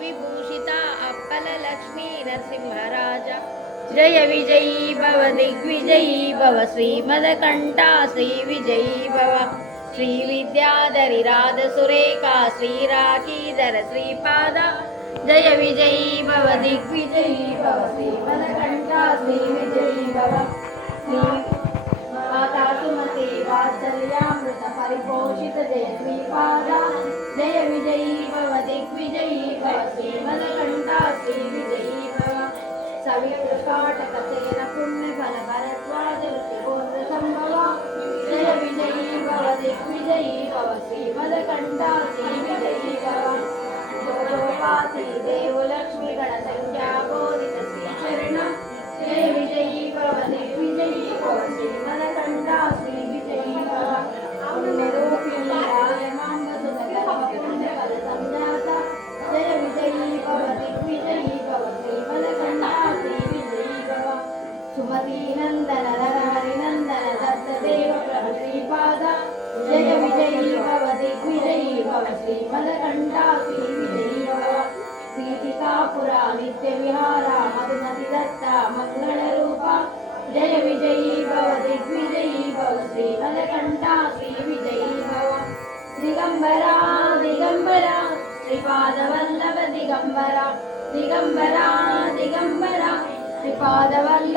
विभूषिता अप्पलक्ष्मी नरसिंहराज जय विजयी भव दिग्विजयी भव श्रीमदकण्ठा श्रीविजयी भव श्रीविद्याधरी राधसुरेखा श्रीराखीधर श्रीपाद जय विजयी भव दिग्विजयी भव श्रीमदकण्ठा श्रीविजयी भव माता सुमते वात्सल्यामृत परिपोषित जय श्रीपाद जय विजयी भव दिग्विजयी भव श्रीमदकण्ठा श्रीविजयी भव सवितृकाटकसेन पुण्यफल भरद्वाज ऋषिगोत्र संभव जय विजयी भव दिग्विजयी भव श्रीमदकण्ठा श्रीविजयी भव जोजोपाति देवलक्ष्मी गणसंख्या बोधित श्रीचरण जय विजयी भव दिग्विजयी भव श्रीमदकण्ठा श्रीविजयी भव पुण्यरूपिणी रायमाम्ब सुतगर्भ पुण्यफल संजाता जय विजयी भव दिग्विजयी भव श्रीमदकण्ठा श्रीविजयी भव सुमती नंदन नरहरिनंदन दत्तदेव प्रभु श्रीपाद जय विजयी भव दिग्विजयी भव श्रीमदकण्ठा श्रीविजयी भव पीठिकापुरा नित्य विहारा मधुमति दत्ता मंगलरूपा जय विजयी भव दिग्विजयी भव श्रीमदकण्ठा श्रीविजयी भव दिगंबरा दिगंबरा श्रीपादवल्लभ दिगंबरा दिगंबरा दिगंबरा श्रीपादवल्लभ